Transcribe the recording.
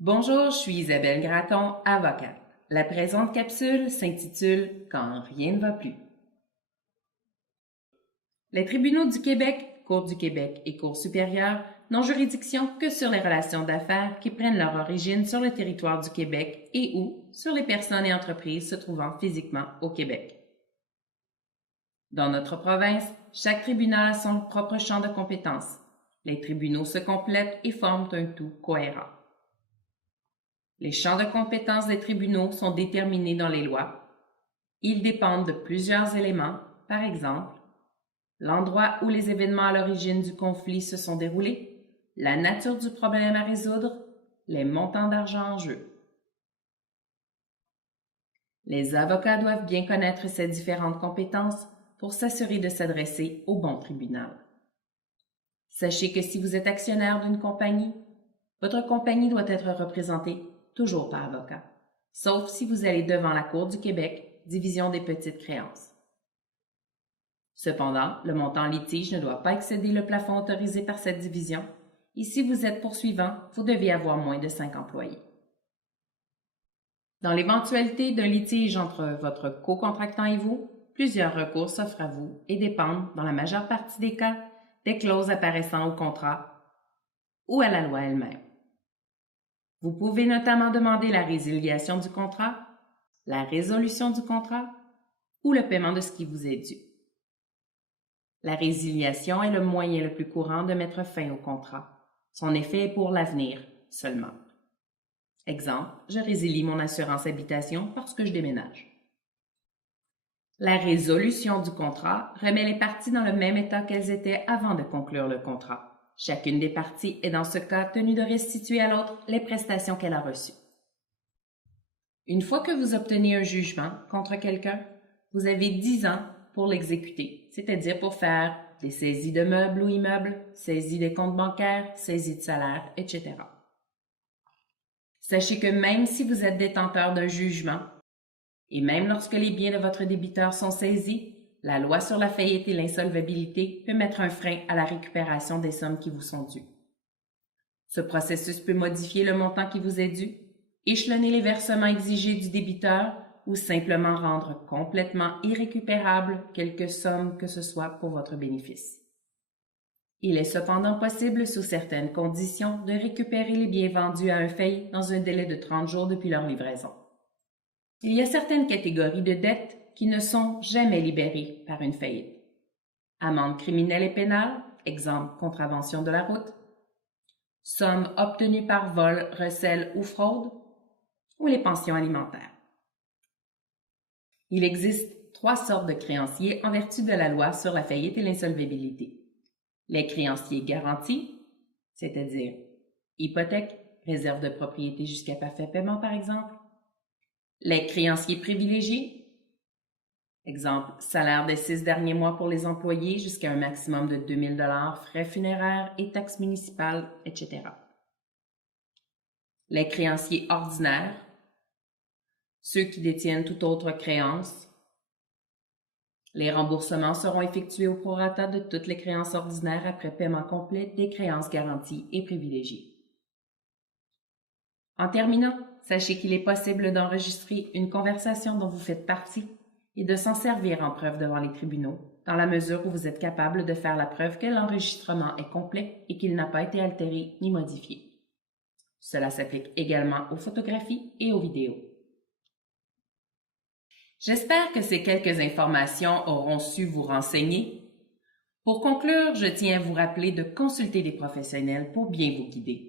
Bonjour, je suis Isabelle Gratton, avocate. La présente capsule s'intitule « Quand rien ne va plus ». Les tribunaux du Québec, Cour du Québec et Cour supérieure n'ont juridiction que sur les relations d'affaires qui prennent leur origine sur le territoire du Québec et ou sur les personnes et entreprises se trouvant physiquement au Québec. Dans notre province, chaque tribunal a son propre champ de compétences. Les tribunaux se complètent et forment un tout cohérent. Les champs de compétences des tribunaux sont déterminés dans les lois. Ils dépendent de plusieurs éléments, par exemple, l'endroit où les événements à l'origine du conflit se sont déroulés, la nature du problème à résoudre, les montants d'argent en jeu. Les avocats doivent bien connaître ces différentes compétences pour s'assurer de s'adresser au bon tribunal. Sachez que si vous êtes actionnaire d'une compagnie, votre compagnie doit être représentée toujours par avocat, sauf si vous allez devant la Cour du Québec, division des petites créances. Cependant, le montant litige ne doit pas excéder le plafond autorisé par cette division, et si vous êtes poursuivant, vous devez avoir moins de 5 employés. Dans l'éventualité d'un litige entre votre co-contractant et vous, plusieurs recours s'offrent à vous et dépendent, dans la majeure partie des cas, des clauses apparaissant au contrat ou à la loi elle-même. Vous pouvez notamment demander la résiliation du contrat, la résolution du contrat ou le paiement de ce qui vous est dû. La résiliation est le moyen le plus courant de mettre fin au contrat. Son effet est pour l'avenir seulement. Exemple, je résilie mon assurance habitation parce que je déménage. La résolution du contrat remet les parties dans le même état qu'elles étaient avant de conclure le contrat. Chacune des parties est dans ce cas tenue de restituer à l'autre les prestations qu'elle a reçues. Une fois que vous obtenez un jugement contre quelqu'un, vous avez 10 ans pour l'exécuter, c'est-à-dire pour faire des saisies de meubles ou immeubles, saisies des comptes bancaires, saisies de salaire, etc. Sachez que même si vous êtes détenteur d'un jugement, et même lorsque les biens de votre débiteur sont saisis, la loi sur la faillite et l'insolvabilité peut mettre un frein à la récupération des sommes qui vous sont dues. Ce processus peut modifier le montant qui vous est dû, échelonner les versements exigés du débiteur ou simplement rendre complètement irrécupérable quelque somme que ce soit pour votre bénéfice. Il est cependant possible, sous certaines conditions, de récupérer les biens vendus à un failli dans un délai de 30 jours depuis leur livraison. Il y a certaines catégories de dettes qui ne sont jamais libérées par une faillite. Amendes criminelles et pénales, exemple contravention de la route, sommes obtenues par vol, recel ou fraude, ou les pensions alimentaires. Il existe 3 sortes de créanciers en vertu de la loi sur la faillite et l'insolvabilité. Les créanciers garantis, c'est-à-dire hypothèque, réserve de propriété jusqu'à parfait paiement par exemple, les créanciers privilégiés, exemple, salaire des 6 derniers mois pour les employés jusqu'à un maximum de 2 000 $, frais funéraires et taxes municipales, etc. Les créanciers ordinaires, ceux qui détiennent toute autre créance. Les remboursements seront effectués au prorata de toutes les créances ordinaires après paiement complet des créances garanties et privilégiées. En terminant, sachez qu'il est possible d'enregistrer une conversation dont vous faites partie et de s'en servir en preuve devant les tribunaux, dans la mesure où vous êtes capable de faire la preuve que l'enregistrement est complet et qu'il n'a pas été altéré ni modifié. Cela s'applique également aux photographies et aux vidéos. J'espère que ces quelques informations auront su vous renseigner. Pour conclure, je tiens à vous rappeler de consulter des professionnels pour bien vous guider.